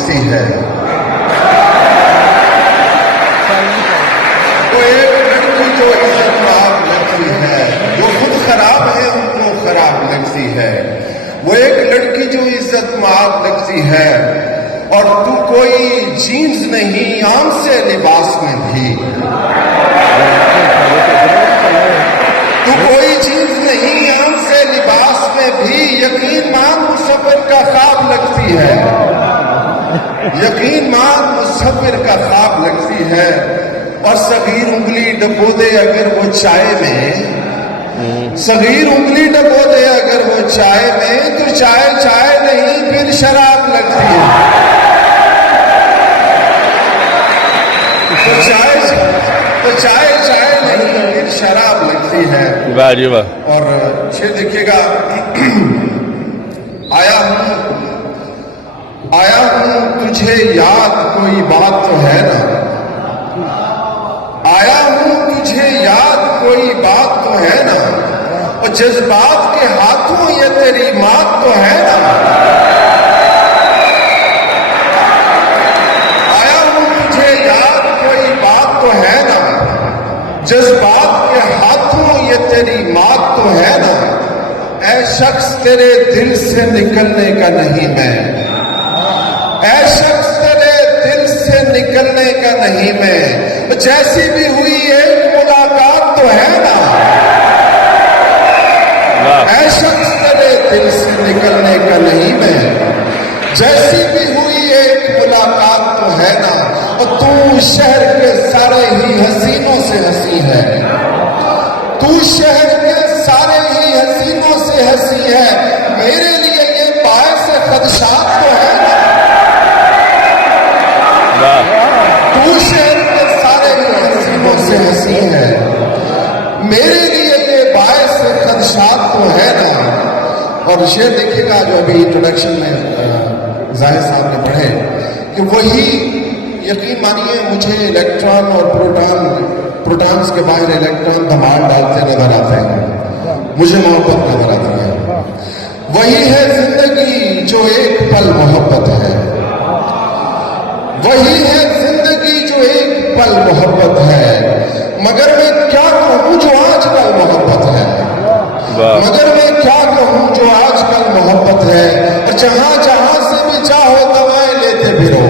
लगती है। वो एक लड़की जो इज्जत माफ लगती है, जो खुद खराब है उनको खराब लगती है। वो एक लड़की जो इज्जत माफ लगती है, और तू कोई जीन्स नहीं आम से लिबास में भी, तू कोई जीन्स नहीं आम से लिबास में भी, यकीन मान मुसव्विर का ख्वाब लगती है, यकीन मान मुसव्विर का ख्वाब लगती है। और सगीर उंगली डबो दे अगर वो चाय में, सगीर उंगली डबो दे अगर वो चाय में, तो चाय चाय नहीं फिर शराब लगती है। तो चाय चाय नहीं फिर शराब लगती है। वाह जी वाह। और शेर देखिएगा, आया हूं तुझे याद कोई बात तो है ना, आया हूं तुझे याद कोई बात तो है ना, और जज्बात के हाथों ये तेरी मात तो है ना। आया हूं तुझे याद कोई बात तो है ना, जज्बात के हाथों ये तेरी मात तो है ना। ऐ शख्स तेरे दिल से निकलने का नहीं मैं, ऐ शख्स तेरे दिल से निकलने का नहीं मैं, जैसी भी हुई एक मुलाकात तो है ना। ऐ शख्स तेरे दिल से निकलने का नहीं मैं, जैसी भी हुई एक मुलाकात तो है ना। और तू शहर के सारे ही हसीनों से हंसी है, तू शहर के सारे ही हसीनों से हंसी है, मेरे लिए ये बायस खदशात तो है ना। तू शहर के सारे ही हसीनों से हंसी है, मेरे लिए ये बायस खदशात तो है ना। और शेर देखिएगा जो अभी इंट्रोडक्शन में जाहिर साहब ने पढ़े, कि वही यकीन मानिए मुझे इलेक्ट्रॉन और प्रोटॉन्स के बाहर इलेक्ट्रॉन धमाल डालते नजर आते हैं, मुझे मोहब्बत नजर आती है। वही है जिंदगी जो एक पल मोहब्बत है, वही है जिंदगी जो एक पल मोहब्बत है। मगर मैं क्या कहूं जो आजकल मोहब्बत है, मगर मैं क्या कहूं जो आजकल मोहब्बत है। और जहां जहां से भी चाहो दवाएं लेते फिरो,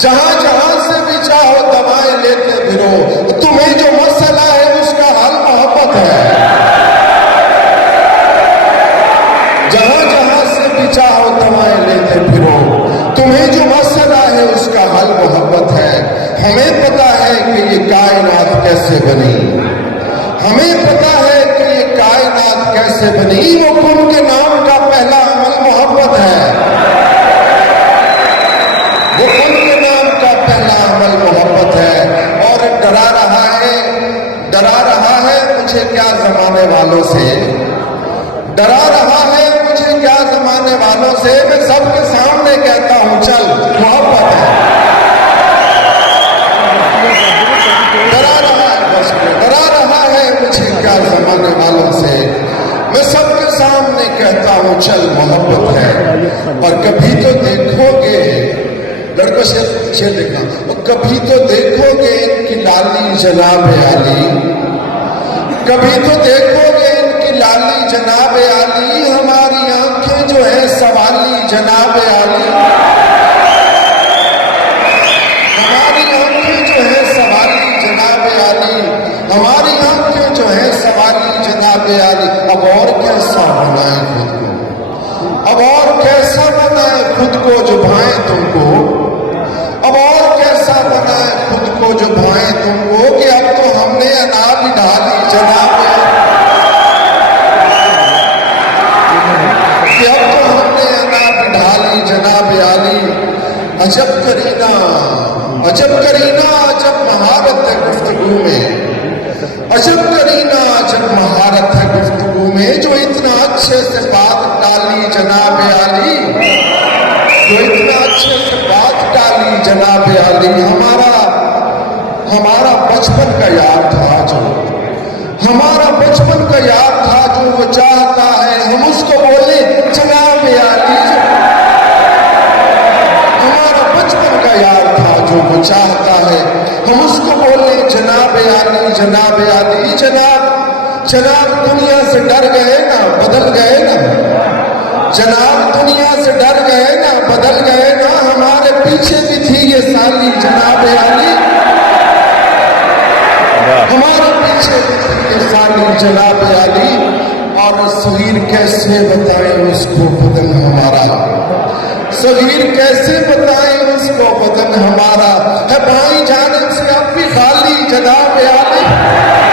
जहां जहां से भी चाहो दवाएं लेते फिरो। तुम्हें जो मसला है उसका हल मोहब्बत है, जहां जहां से भी चाहो दवाएं लेते फिरो। तुम्हें जो मसला है उसका हल मोहब्बत है। हमें पता है कि ये कायनात कैसे बनी, हमें पता है कि ये कायनात कैसे बनी। वो कुन के नाम का पहला अमल मोहब्बत है, वो कुन के नाम का पहला अमल मोहब्बत है। और डरा रहा है मुझे क्या जमाने वालों से, डरा रहा है मुझे क्या जमाने वालों से। मैं सबके सामने कहता हूं चल मोहब्बत है। डरा रहा है मुझे क्या जमाने वालों से, मैं सबके सामने कहता हूं चल मोहब्बत है। और कभी तो देखोगे, लड़कों से शेर देखना, और कभी तो देखोगे इनकी लाली जनाब आली, कभी तो देखोगे इनकी लाली जनाब आली। हमारी आंखें जो है सवाली जनाब आली, हमारी आंखें जो है सवाली जनाब आली, हमारी आंखें जो है सवाली जनाब आली। अब और कैसा बनाए खुद को, अब और कैसा बनाए खुद को जो भाए तुमको, अब और कैसा बनाए खुद को जो भाए तुमको। कि अब तो हमने अना भी ढाली जनाब, कि अब तो हमने अना भी ढाली जनाब आली। अजब करीना, अजब करीना, अजब महारत है गुफ्तगू में, अजब करीना, अजब महारत है गुफ्तगू में। जो इतना अच्छे से बात डाली जनाब आली, जो इतना अच्छे से बात डाली जनाब आली। हमारा बचपन का याद था जो, हमारा बचपन का यार था जो वो चाहता है हम उसको बोले जनाब आली। हमारा बचपन का यार था जो वो चाहता है हम उसको बोले जनाब आली जनाब आली। जनाब दुनिया से डर गए ना बदल गए ना, जनाब दुनिया से डर गए ना बदल गए ना, हमारे पीछे भी थी ये साली जनाब आली। हमारे पीछे भी थी ये साली जनाब आली। और सगीर कैसे बताएं उसको बदन हमारा, सगीर कैसे बताएं उसको बदन हमारा है भाई जाने से अब भी खाली जनाब आली।